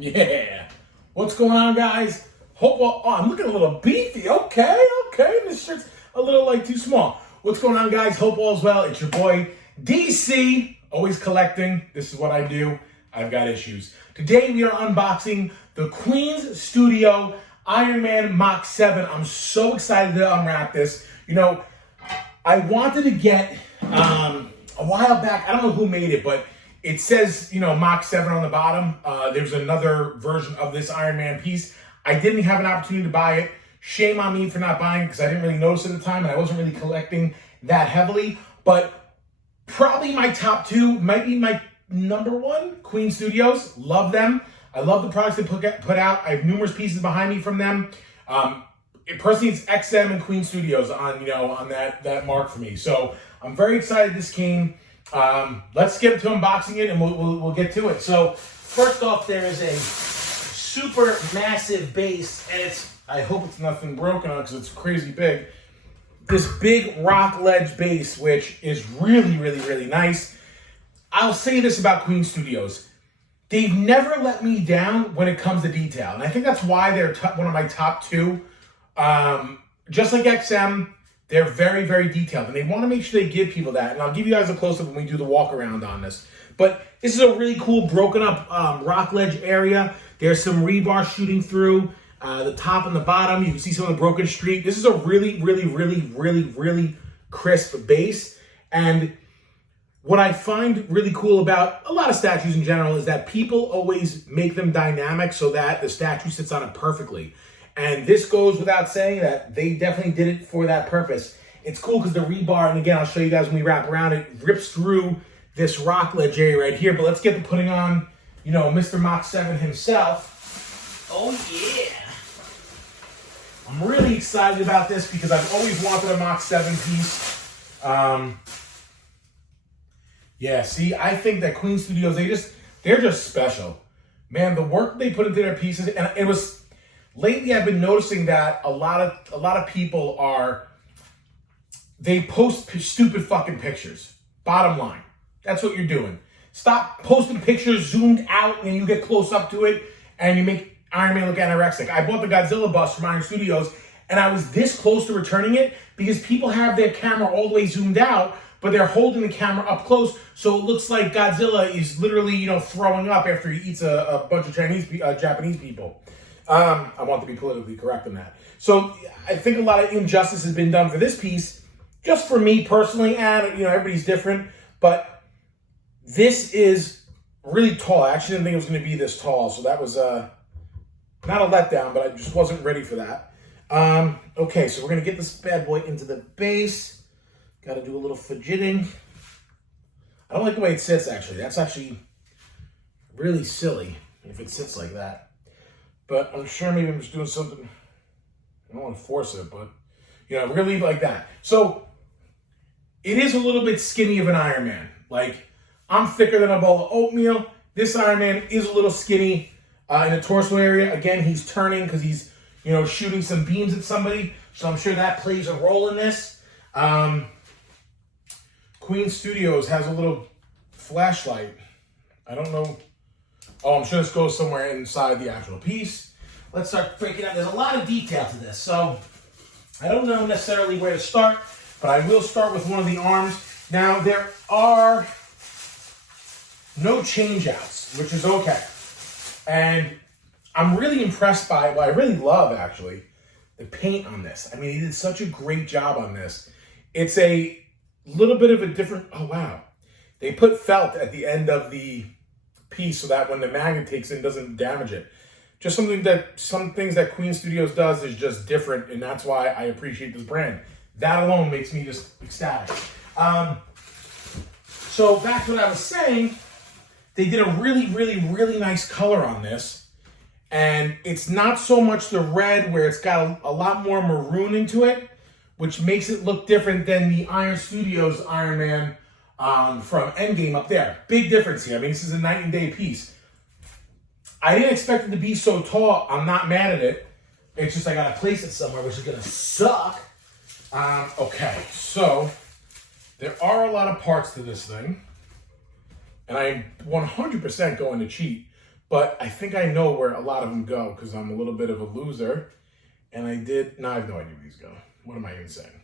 Yeah. What's going on, guys? Hope I'm looking a little beefy. Okay. This shirt's a little too small. What's going on, guys? Hope all's well. It's your boy DC. Always collecting. This is what I do. I've got issues. Today we are unboxing the Queen's Studio Ironman Mach 7. I'm so excited to unwrap this. You know, I wanted to get a while back. I don't know who made it, but it says, Mach 7 on the bottom. There's another version of this Ironman piece. I didn't have an opportunity to buy it. Shame on me for not buying it because I didn't really notice at the time and I wasn't really collecting that heavily. But probably my top two might be my number one, Queen Studios. Love them. I love the products they put out. I have numerous pieces behind me from them. Personally, it's XM and Queen Studios on that mark for me. So I'm very excited this came. Let's get to unboxing it and we'll get to it. So first off, there is a super massive base, and I hope it's nothing broken on because it's crazy big. This big rock ledge base, which is really, really, really nice. I'll say this about Queen Studios. They've never let me down when it comes to detail. And I think that's why they're one of my top two. Just like XM, they're very, very detailed. And they want to make sure they give people that. And I'll give you guys a close-up when we do the walk around on this. But this is a really cool broken up rock ledge area. There's some rebar shooting through the top and the bottom. You can see some of the broken street. This is a really, really, really, really, really crisp base. And what I find really cool about a lot of statues in general is that people always make them dynamic so that the statue sits on it perfectly. And this goes without saying that they definitely did it for that purpose. It's cool because the rebar, and again, I'll show you guys when we wrap around, it rips through this rock ledge area right here. But let's get to putting on, Mr. Mach 7 himself. Oh, yeah. I'm really excited about this because I've always wanted a Mach 7 piece. Yeah, see, I think that Queen Studios, they're just special. Man, the work they put into their pieces, and it was, lately I've been noticing that a lot of people they post stupid fucking pictures. Bottom line, that's what you're doing. Stop posting pictures zoomed out and you get close up to it and you make Iron Man look anorexic. I bought the Godzilla bust from Iron Studios and I was this close to returning it because people have their camera all the way zoomed out, but they're holding the camera up close, so it looks like Godzilla is literally, throwing up after he eats a bunch of Japanese people. I want to be politically correct on that. So I think a lot of injustice has been done for this piece, just for me personally, and everybody's different, but this is really tall. I actually didn't think it was going to be this tall, so that was not a letdown, but I just wasn't ready for that. Okay, so we're going to get this bad boy into the base. Got to do a little fidgeting. I don't like the way it sits, actually. That's actually really silly if it sits like that. But I'm sure maybe I'm just doing something. I don't want to force it, but, we're going to leave it like that. So, it is a little bit skinny of an Ironman. Like, I'm thicker than a bowl of oatmeal. This Ironman is a little skinny in the torso area. Again, he's turning because he's, shooting some beams at somebody. So I'm sure that plays a role in this. Queen Studios has a little flashlight. I don't know. Oh, I'm sure this goes somewhere inside the actual piece. Let's start breaking out. There's a lot of detail to this. So I don't know necessarily where to start, but I will start with one of the arms. Now, there are no change-outs, which is okay. And I'm really impressed by, I really love, actually, the paint on this. I mean, he did such a great job on this. It's a little bit of a different, oh, wow. They put felt at the end of the piece so that when the magnet takes in, it doesn't damage it. Just some things that Queen Studios does is just different, and that's why I appreciate this brand. That alone makes me just ecstatic. So back to what I was saying, they did a really, really, really nice color on this. And it's not so much the red where it's got a lot more maroon into it, which makes it look different than the Iron Studios Iron Man from Endgame up there. Big difference here. I mean, this is a night and day piece. I didn't expect it to be so tall. I'm not mad at it. It's just I gotta place it somewhere, which is gonna suck. Okay, so there are a lot of parts to this thing. And I'm 100% going to cheat. But I think I know where a lot of them go because I'm a little bit of a loser. And I have no idea where these go. What am I even saying?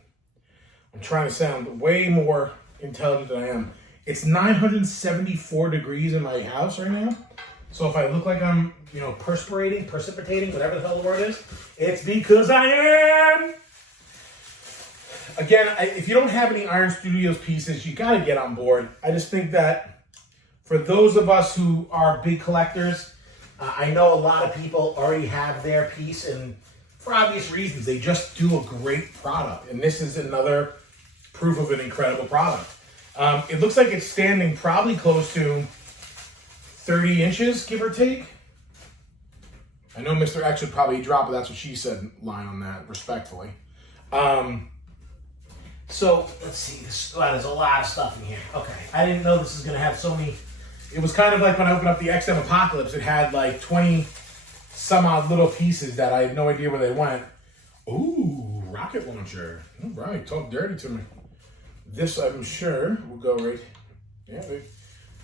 I'm trying to sound way more intelligent than I am. It's 974 degrees in my house right now. So if I look like I'm, precipitating, whatever the hell the word is, it's because I am. Again, if you don't have any Iron Studios pieces, you got to get on board. I just think that for those of us who are big collectors, I know a lot of people already have their piece, and for obvious reasons, they just do a great product. And this is another proof of an incredible product. It looks like it's standing probably close to 30 inches, give or take. I know Mr. X would probably drop it. That's what she said, line on that, respectfully. So let's see. There's a lot of stuff in here. Okay, I didn't know this was gonna have so many. It was kind of like when I opened up the XM Apocalypse. It had like 20 some odd little pieces that I had no idea where they went. Ooh, rocket launcher. All right, talk dirty to me. This, I'm sure, will go right. Yeah,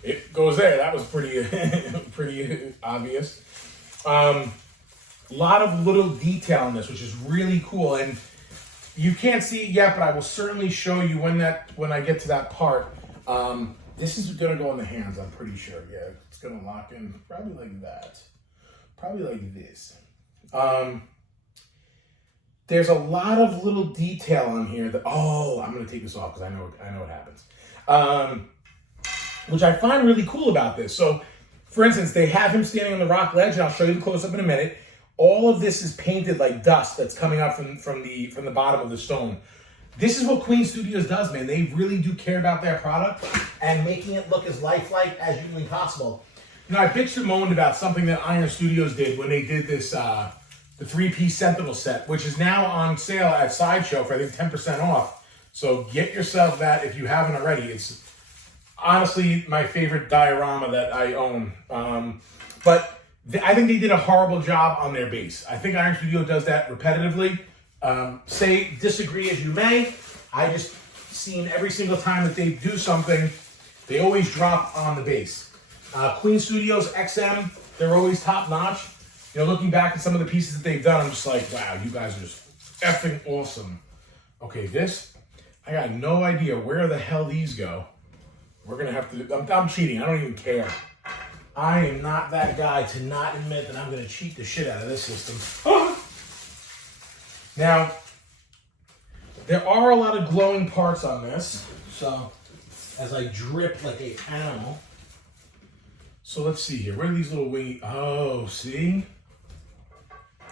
it goes there. That was pretty pretty obvious. A lot of little detail in this, which is really cool. And you can't see it yet, but I will certainly show you when I get to that part. This is gonna go in the hands, I'm pretty sure. Yeah, it's gonna lock in probably like that. Probably like this. There's a lot of little detail on here that, I'm gonna take this off because I know what happens. Which I find really cool about this. So, for instance, they have him standing on the rock ledge, and I'll show you the close-up in a minute. All of this is painted like dust that's coming up from the bottom of the stone. This is what Queen Studios does, man. They really do care about their product and making it look as lifelike as humanly possible. I bitched and moaned about something that Iron Studios did when they did this, the 3-piece Sentinel set, which is now on sale at Sideshow for, I think, 10% off. So get yourself that if you haven't already. It's honestly my favorite diorama that I own. But I think they did a horrible job on their base. I think Iron Studio does that repetitively. Disagree as you may. I just seen every single time that they do something, they always drop on the base. Queen Studios XM, they're always top notch. Looking back at some of the pieces that they've done, I'm just like, wow, you guys are just effing awesome. Okay, I got no idea where the hell these go. We're gonna have to, I'm cheating, I don't even care. I am not that guy to not admit that I'm gonna cheat the shit out of this system. Now, there are a lot of glowing parts on this, so as I drip like an animal. So let's see here. Where are these little wingy? Oh, see?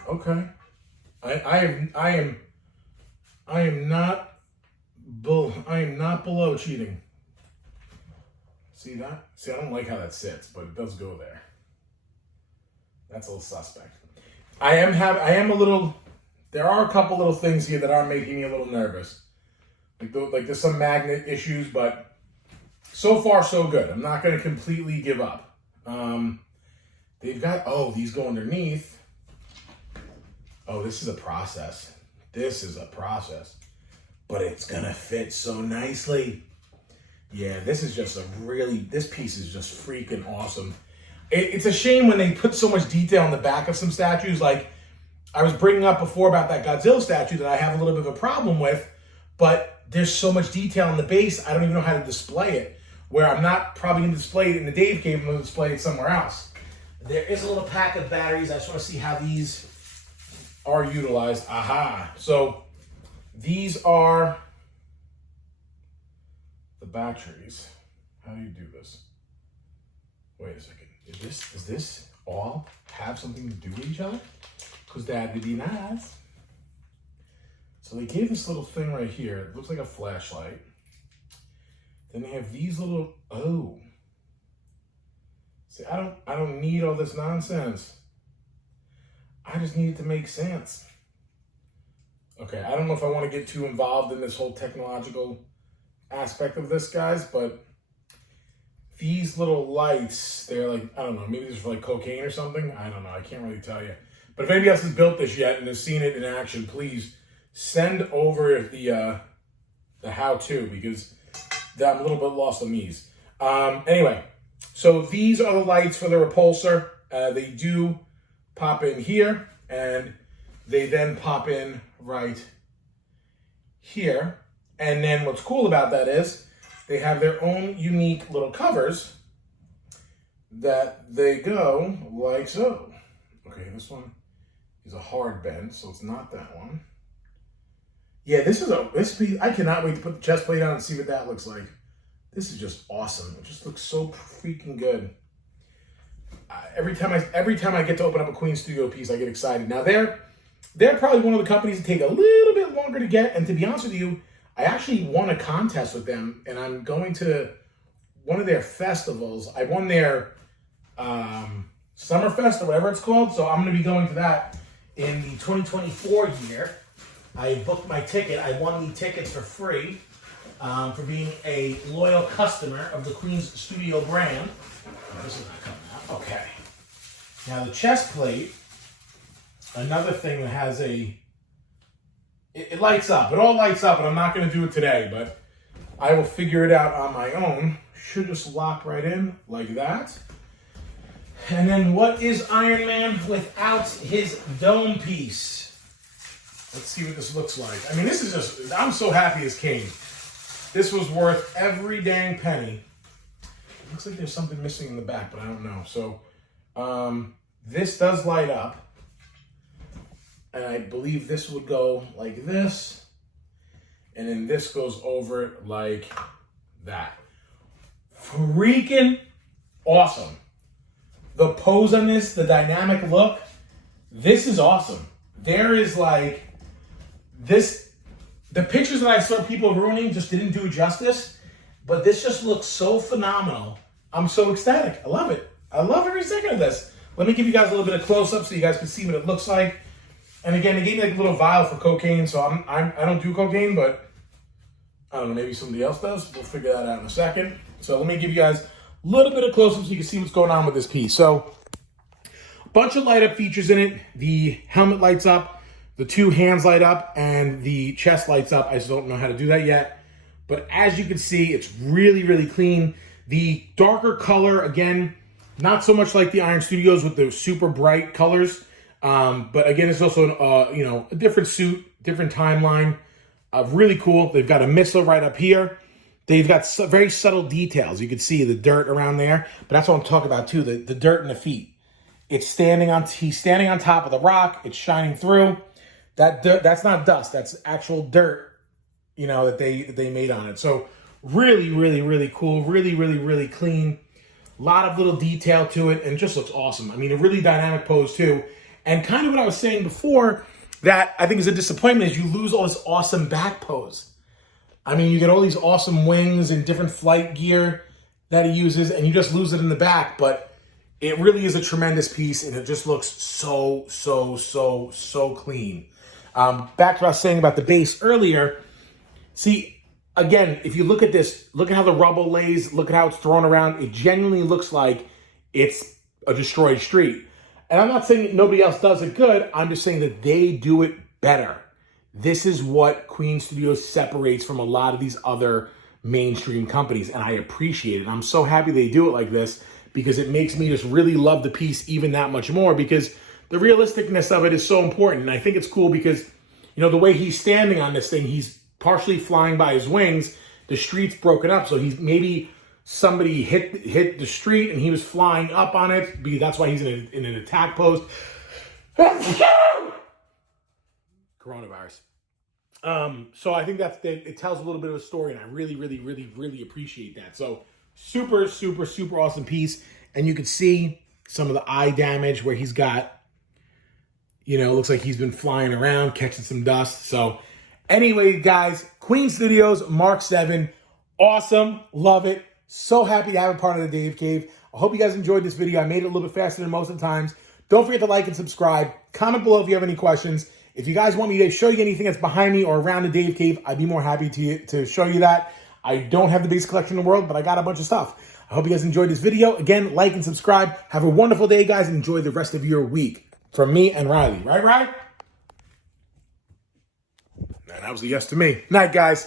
Okay. I am not below cheating. See that? See, I don't like how that sits, but it does go there. That's a little suspect. I am a little. There are a couple little things here that are making me a little nervous. Like there's some magnet issues, but so far so good. I'm not going to completely give up. They've got, these go underneath. Oh, this is a process. But it's going to fit so nicely. Yeah, this is just this piece is just freaking awesome. It's a shame when they put so much detail on the back of some statues. Like I was bringing up before about that Godzilla statue that I have a little bit of a problem with, but there's so much detail on the base, I don't even know how to display it. Where I'm not probably going to display it in the Dave Cave, I'm going to display it somewhere else. There is a little pack of batteries. I just want to see how these are utilized. Aha. So these are the batteries. How do you do this? Wait a second. Does this all have something to do with each other? Because that would be nice. So they gave this little thing right here. It looks like a flashlight. Then they have these little, See, I don't need all this nonsense. I just need it to make sense. Okay, I don't know if I want to get too involved in this whole technological aspect of this, guys, but these little lights, they're like, I don't know, maybe these are for like cocaine or something. I don't know, I can't really tell you. But if anybody else has built this yet and has seen it in action, please send over the how-to, because I'm a little bit lost on these. Anyway, so these are the lights for the repulsor. They do pop in here, and they then pop in right here. And then what's cool about that is they have their own unique little covers that they go like so. Okay, this one is a hard bend, so it's not that one. Yeah, this piece, I cannot wait to put the chest plate on and see what that looks like. This is just awesome. It just looks so freaking good. Every time I get to open up a Queen Studio piece, I get excited. Now they're probably one of the companies that take a little bit longer to get. And to be honest with you, I actually won a contest with them, and I'm going to one of their festivals. I won their Summerfest or whatever it's called. So I'm going to be going to that in the 2024 year. I booked my ticket. I won the tickets for free for being a loyal customer of the Queen's Studio brand. Oh, this is not coming out. Okay. Now the chest plate, another thing that has it lights up. It all lights up, and I'm not going to do it today, but I will figure it out on my own. Should just lock right in like that. And then what is Ironman without his dome piece? Let's see what this looks like. I mean, this is just, I'm so happy as king. This was worth every dang penny. Looks like there's something missing in the back, but I don't know. So this does light up. And I believe this would go like this. And then this goes over it like that. Freaking awesome. The pose on this, the dynamic look, this is awesome. There is like this, the pictures that I saw people ruining just didn't do it justice, but this just looks so phenomenal. I'm so ecstatic. I love it. I love every second of this. Let me give you guys a little bit of close-up so you guys can see what it looks like. And again, they gave me like a little vial for cocaine, so I don't do cocaine, but I don't know, maybe somebody else does. We'll figure that out in a second. So let me give you guys a little bit of close-up so you can see what's going on with this piece. So a bunch of light-up features in it. The helmet lights up, the two hands light up, and the chest lights up. I just don't know how to do that yet. But as you can see, it's really, really clean. The darker color, again, not so much like the Iron Studios with the super bright colors. But again, it's also, a different suit, different timeline. Really cool. They've got a missile right up here. They've got very subtle details. You can see the dirt around there. But that's what I'm talking about too, the dirt in the feet. He's standing on top of the rock. It's shining through. That dirt, that's not dust. That's actual dirt, that they made on it. So really, really, really cool. Really, really, really clean. A lot of little detail to it, and just looks awesome. I mean, a really dynamic pose too. And kind of what I was saying before that I think is a disappointment is you lose all this awesome back pose. I mean, you get all these awesome wings and different flight gear that he uses, and you just lose it in the back. But it really is a tremendous piece, and it just looks so, so, so, so clean. Back to what I was saying about the base earlier. See, again, if you look at this, look at how the rubble lays, look at how it's thrown around. It genuinely looks like it's a destroyed street. And I'm not saying that nobody else does it good. I'm just saying that they do it better. This is what Queen Studios separates from a lot of these other mainstream companies, and I appreciate it. I'm so happy they do it like this because it makes me just really love the piece even that much more because the realisticness of it is so important. And I think it's cool because, the way he's standing on this thing, he's partially flying by his wings. The street's broken up, so he's maybe somebody hit the street and he was flying up on it. Because that's why he's in an attack pose. Coronavirus. So I think it tells a little bit of a story, and I really, really, really, really appreciate that. So super, super, super awesome piece. And you can see some of the eye damage where he's got, looks like he's been flying around, catching some dust. So anyway, guys, Queen Studios Mark 7, awesome, love it. So happy to have a part of the Dave Cave. I hope you guys enjoyed this video. I made it a little bit faster than most of the times. Don't forget to like and subscribe. Comment below if you have any questions. If you guys want me to show you anything that's behind me or around the Dave Cave, I'd be more happy to show you that. I don't have the biggest collection in the world, but I got a bunch of stuff. I hope you guys enjoyed this video. Again, like and subscribe. Have a wonderful day, guys, and enjoy the rest of your week. From me and Riley. Right, Riley? That was a yes to me. Night, guys.